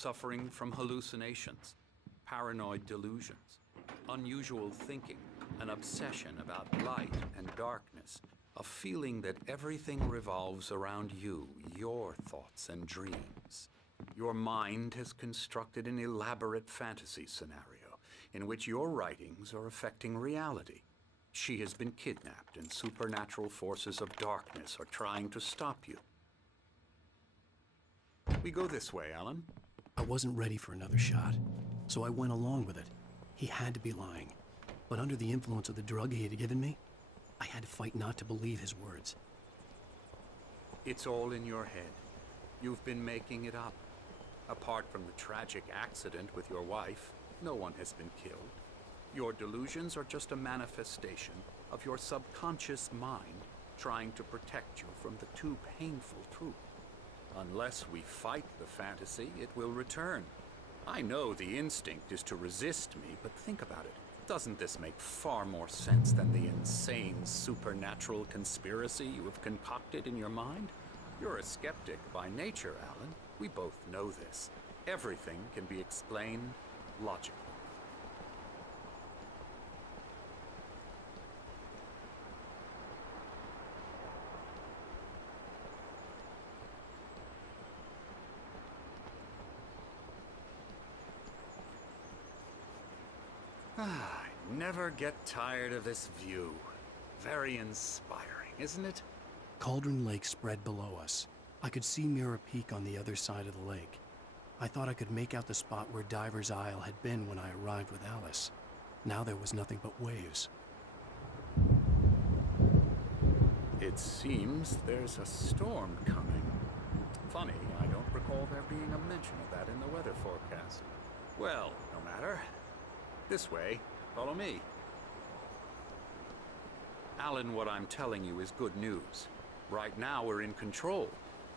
suffering from hallucinations, paranoid delusions, unusual thinking, an obsession about light and darkness, a feeling that everything revolves around you, your thoughts and dreams. Your mind has constructed an elaborate fantasy scenario in which your writings are affecting reality. She has been kidnapped and supernatural forces of darkness are trying to stop you. We go this way, Alan. I wasn't ready for another shot, so I went along with it. He had to be lying. But under the influence of the drug he had given me, I had to fight not to believe his words. It's all in your head. You've been making it up. Apart from the tragic accident with your wife, no one has been killed. Your delusions are just a manifestation of your subconscious mind trying to protect you from the too painful truth. Unless we fight the fantasy, it will return. I know the instinct is to resist me, but think about it. Doesn't this make far more sense than the insane supernatural conspiracy you have concocted in your mind? You're a skeptic by nature, Alan. We both know this. Everything can be explained logically. I never get tired of this view. Very inspiring, isn't it? Cauldron Lake spread below us. I could see Mirror Peak on the other side of the lake. I thought I could make out the spot where Diver's Isle had been when I arrived with Alice. Now there was nothing but waves. It seems there's a storm coming. Funny, I don't recall there being a mention of that in the weather forecast. Well, no matter. This way. Follow me. Alan, what I'm telling you is good news. Right now, we're in control.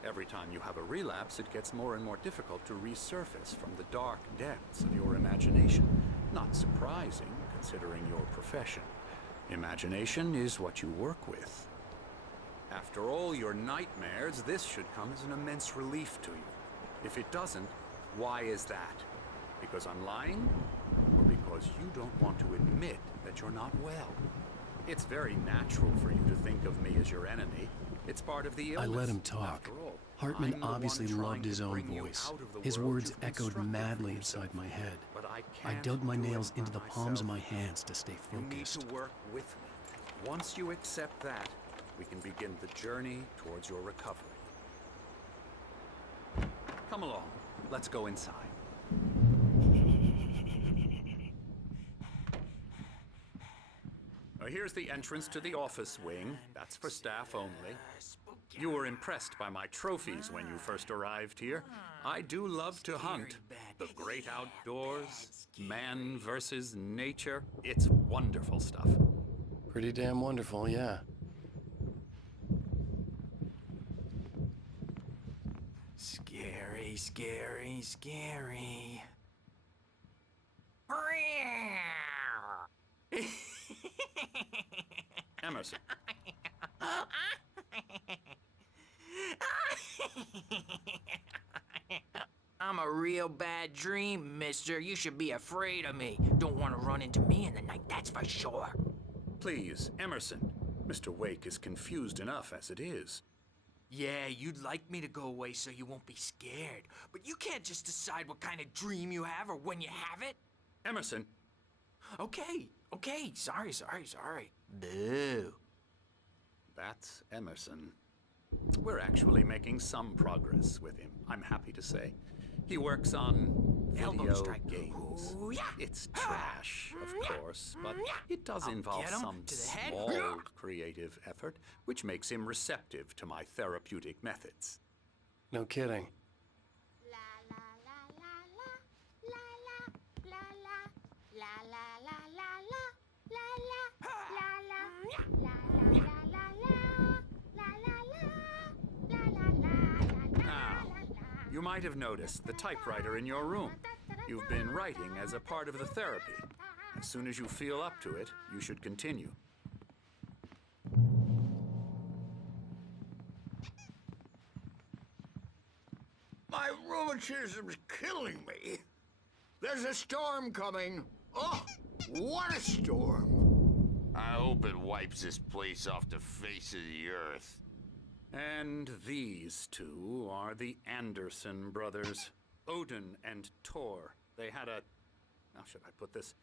Every time you have a relapse, it gets more and more difficult to resurface from the dark depths of your imagination. Not surprising, considering your profession. Imagination is what you work with. After all your nightmares, this should come as an immense relief to you. If it doesn't, why is that? Because I'm lying? Or because you don't want to admit that you're not well? It's very natural for you to think of me as your enemy. It's part of the illness. I let him talk. Hartman obviously loved his own voice. His words echoed madly inside my head. I dug my nails into the palms of my hands to stay focused. You need to work with me. Once you accept that, we can begin the journey towards your recovery. Come along. Let's go inside. Here's the entrance to the office wing. That's for staff only. You were impressed by my trophies when you first arrived here. I do love to hunt. The great outdoors, man versus nature. It's wonderful stuff. Pretty damn wonderful, yeah. Scary, scary, scary. Emerson. I'm a real bad dream, mister. You should be afraid of me. Don't want to run into me in the night, that's for sure. Please, Emerson. Mr. Wake is confused enough as it is. Yeah, you'd like me to go away so you won't be scared. But you can't just decide what kind of dream you have or when you have it. Emerson. Okay. Sorry. Boo. That's Emerson. We're actually making some progress with him, I'm happy to say. He works on video games. Ooh, yeah. It's trash, of course, but it does involve some small creative effort, which makes him receptive to my therapeutic methods. No kidding. You might have noticed the typewriter in your room. You've been writing as a part of the therapy. As soon as you feel up to it, you should continue. My rheumatism's killing me. There's a storm coming. Oh, what a storm. I hope it wipes this place off the face of the earth. And these two are the Anderson brothers, Odin and Thor. They had how should I put this?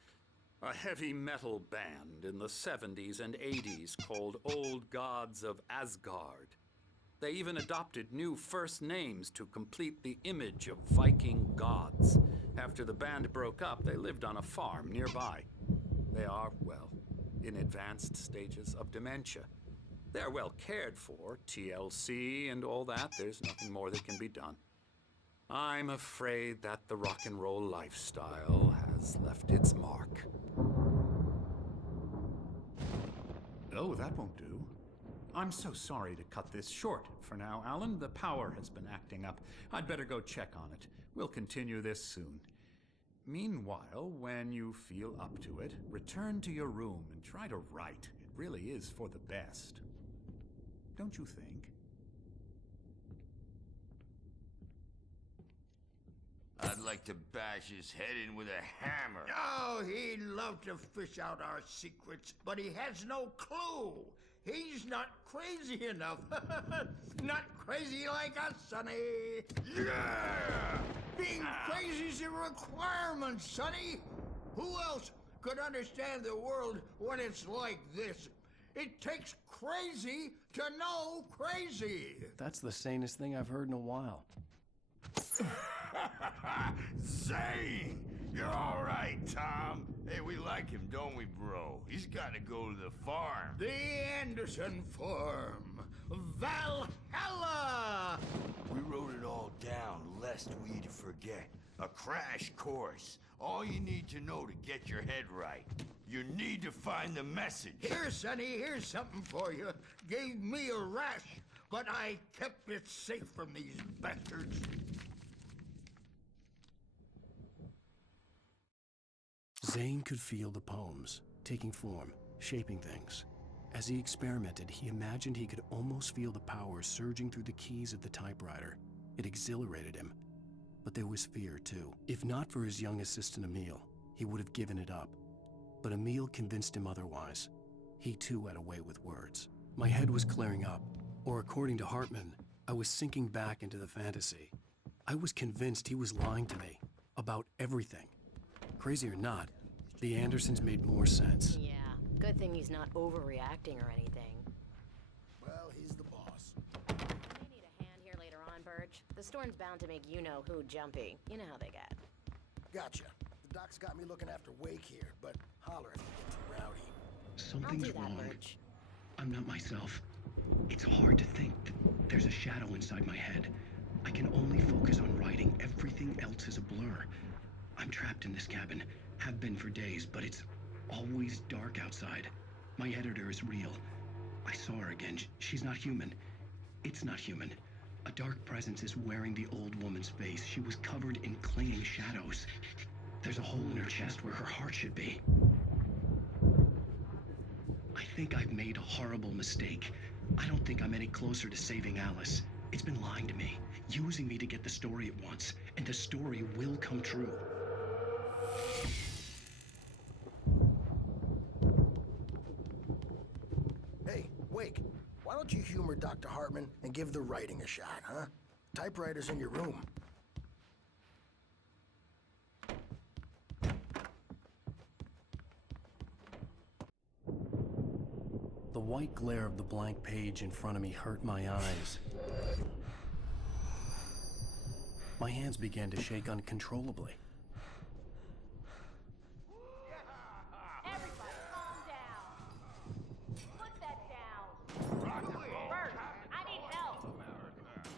A heavy metal band in the 70s and 80s called Old Gods of Asgard. They even adopted new first names to complete the image of Viking gods. After the band broke up, they lived on a farm nearby. They are, well, in advanced stages of dementia. They're well cared for, TLC and all that. There's nothing more that can be done. I'm afraid that the rock and roll lifestyle has left its mark. Oh, that won't do. I'm so sorry to cut this short for now, Alan. The power has been acting up. I'd better go check on it. We'll continue this soon. Meanwhile, when you feel up to it, return to your room and try to write. It really is for the best. Don't you think? I'd like to bash his head in with a hammer. Oh, he'd love to fish out our secrets, but he has no clue. He's not crazy enough. Not crazy like us, Sonny. Yeah! Being crazy's a requirement, Sonny. Who else could understand the world when it's like this? It takes crazy to know crazy. That's the sanest thing I've heard in a while. Zane! You're all right, Tom. Hey, we like him, don't we, bro? He's got to go to the farm. The Anderson Farm. Valhalla! We wrote it all down lest we forget. A crash course. All you need to know to get your head right. You need to find the message. Here, Sonny, here's something for you. Gave me a rash, but I kept it safe from these bastards. Zane could feel the poems, taking form, shaping things. As he experimented, he imagined he could almost feel the power surging through the keys of the typewriter. It exhilarated him. But there was fear, too. If not for his young assistant Emil, he would have given it up. But Emil convinced him otherwise. He too had a way with words. My head was clearing up, or according to Hartman, I was sinking back into the fantasy. I was convinced he was lying to me, about everything. Crazy or not, the Andersons made more sense. Yeah, good thing he's not overreacting or anything. Well, he's the boss. You need a hand here later on, Burge. The storm's bound to make you-know-who jumpy. You know how they get. Gotcha. The doc's got me looking after Wake here, but holler if you get too rowdy. Something's I'll do that, wrong. Burge. I'm not myself. It's hard to think. There's a shadow inside my head. I can only focus on writing. Everything else is a blur. I'm trapped in this cabin. Have been for days, but it's always dark outside. My editor is real. I saw her again. She's not human. It's not human. A dark presence is wearing the old woman's face. She was covered in clinging shadows. There's a hole in her chest where her heart should be. I think I've made a horrible mistake. I don't think I'm any closer to saving Alice. It's been lying to me, using me to get the story it wants, and the story will come true. Hey, Wake, why don't you humor Dr. Hartman and give the writing a shot, huh? Typewriter's in your room. The white glare of the blank page in front of me hurt my eyes. My hands began to shake uncontrollably. Everybody calm down. Put that down. Bert, I need help.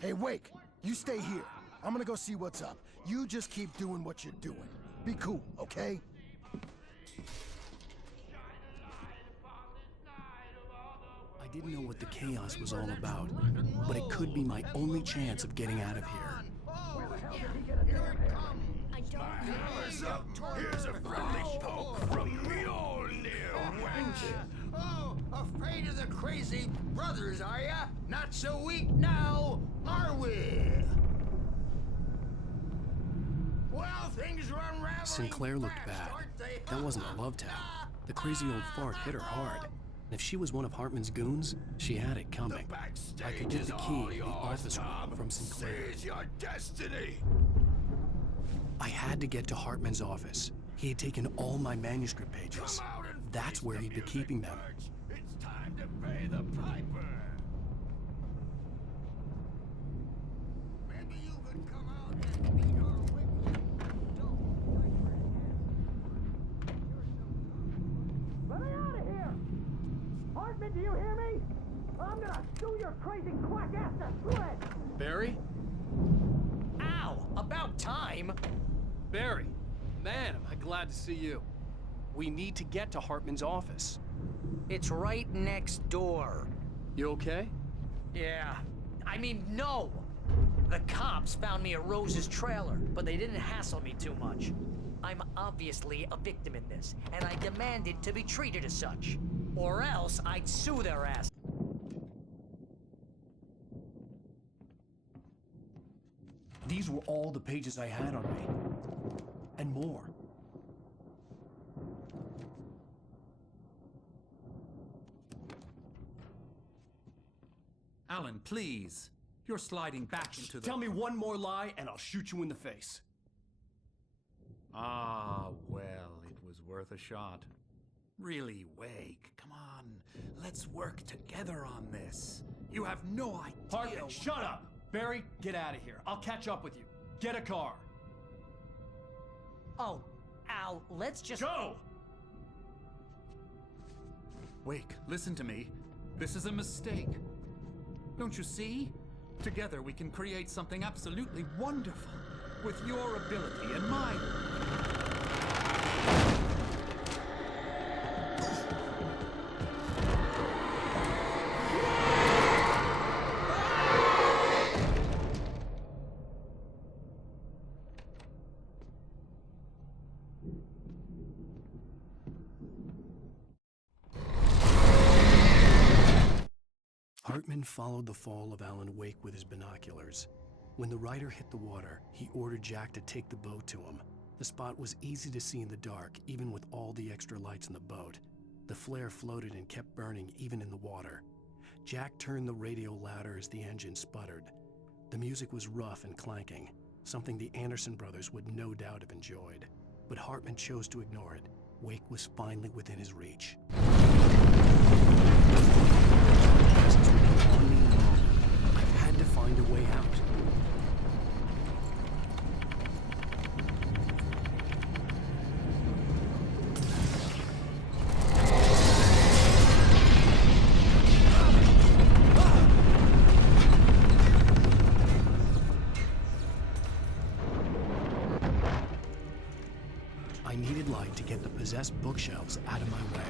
Hey, Wake, you stay here. I'm gonna go see what's up. You just keep doing what you're doing. Be cool, okay? I didn't know what the chaos was all about, but it could be my only chance of getting out of here. I don't Here's a friendly poke from Mjolnir, wench. Oh, afraid of the crazy brothers, are ya? Not so weak now, are we? Well, things are unraveling. Sinclair looked fast, bad. aren't they? That wasn't a love tap. The crazy old fart hit her hard. And if she was one of Hartman's goons, she had it coming. I could get the key to the office room from Sinclair. Seize your destiny. I had to get to Hartman's office. He had taken all my manuscript pages. Come out and That's face where the he'd been music, keeping them. Birch. It's time to pay the piper. Maybe you could come out and beat our wicked Let me out of here! Hartman, do you hear me? I'm gonna sue your crazy quack ass to shreds! Barry? Ow! About time! Barry! Man, am I glad to see you. We need to get to Hartman's office. It's right next door. You okay? Yeah. I mean, no! The cops found me at Rose's trailer, but they didn't hassle me too much. I'm obviously a victim in this, and I demanded to be treated as such. Or else I'd sue their ass. These were all the pages I had on me. And more. Alan, please. You're sliding back into the... Tell me one more lie and I'll shoot you in the face. Ah, well, it was worth a shot. Really, Wake, come on. Let's work together on this. You have no idea... Hartman, shut up! Barry, get out of here. I'll catch up with you. Get a car. Oh, Al, let's just... Go! Wake, listen to me. This is a mistake. Don't you see? Together we can create something absolutely wonderful. With your ability and mine. Hartman followed the fall of Alan Wake with his binoculars. When the rider hit the water, he ordered Jack to take the boat to him. The spot was easy to see in the dark, even with all the extra lights in the boat. The flare floated and kept burning even in the water. Jack turned the radio louder as the engine sputtered. The music was rough and clanking, something the Anderson brothers would no doubt have enjoyed. But Hartman chose to ignore it. Wake was finally within his reach. I had to find a way out. I needed light to get the possessed bookshelves out of my way.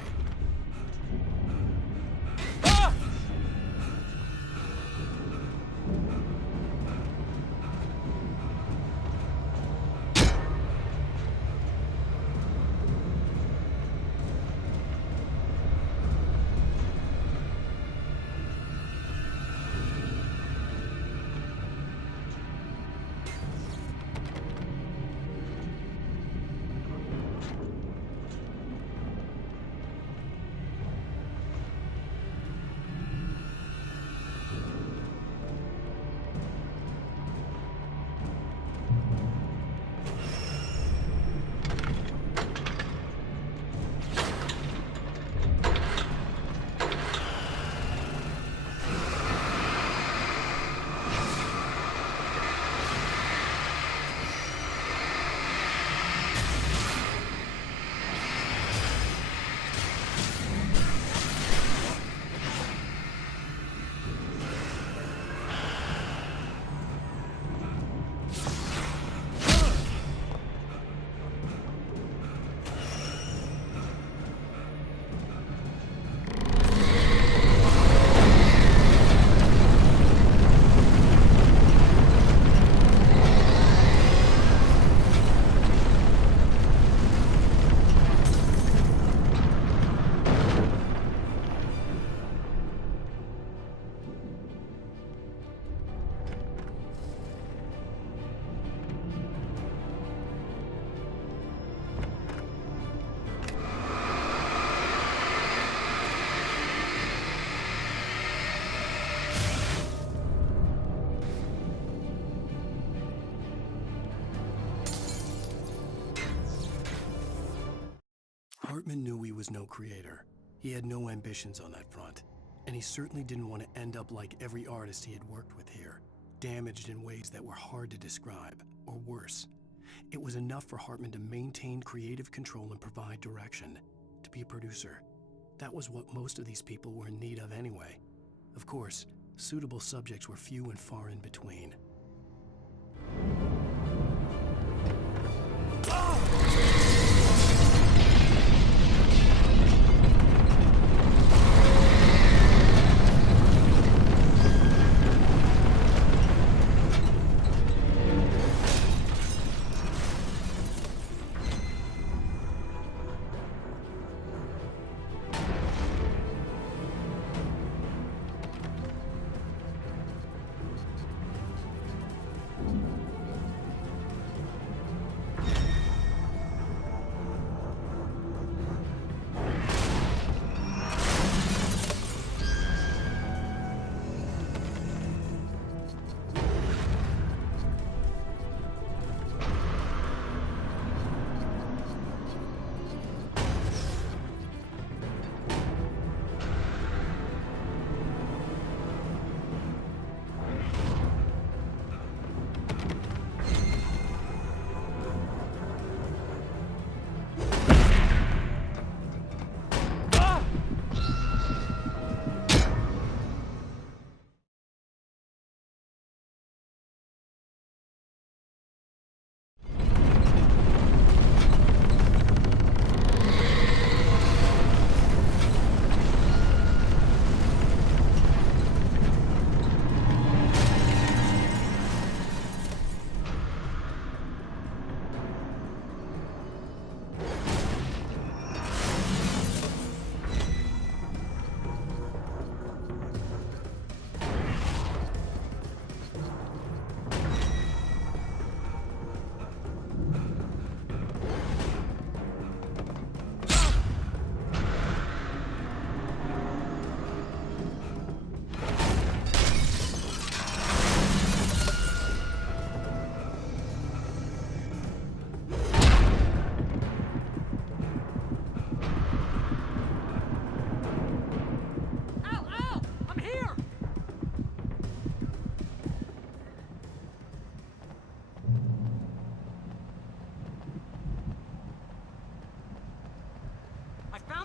Hartman knew he was no creator. He had no ambitions on that front. And he certainly didn't want to end up like every artist he had worked with here, damaged in ways that were hard to describe, or worse. It was enough for Hartman to maintain creative control and provide direction, to be a producer. That was what most of these people were in need of anyway. Of course, suitable subjects were few and far in between.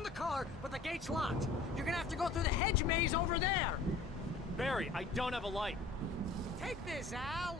The car, but the gate's locked. You're gonna have to go through the hedge maze over there. Barry, I don't have a light. Take this, Al.